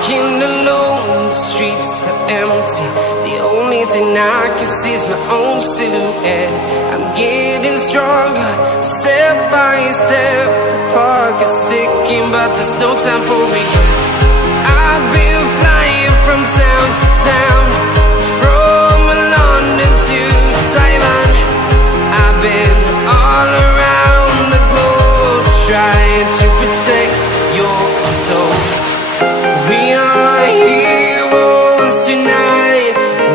Walking alone, the streets are empty. The only thing I can see is my own silhouette. I'm getting stronger, step by step. The clock is ticking, but there's no time for regrets. I've been flying from town to town, from London to Taiwan. I've been all around the globe, trying to protect your soul. We are heroes tonight.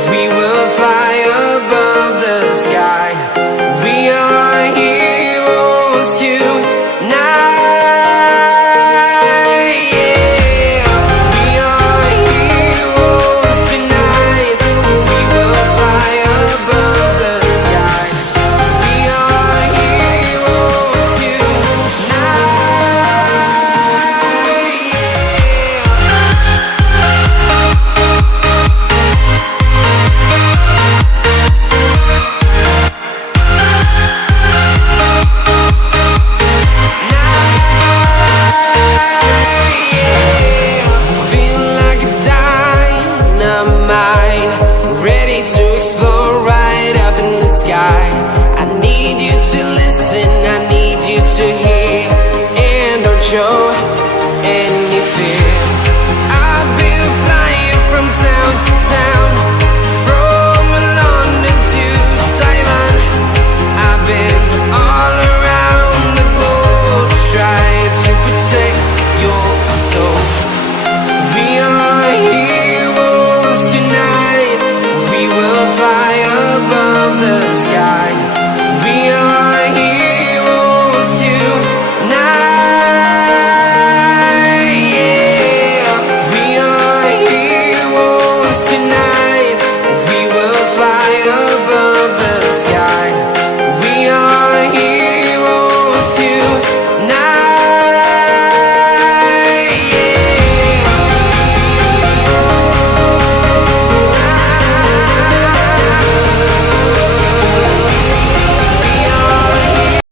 We will fly above the sky. We are heroes tonight. Yeah. We are heroes tonight. We will fly above the sky. We are heroes tonight. I need you to listen, I need you to hear, and don't show any fear.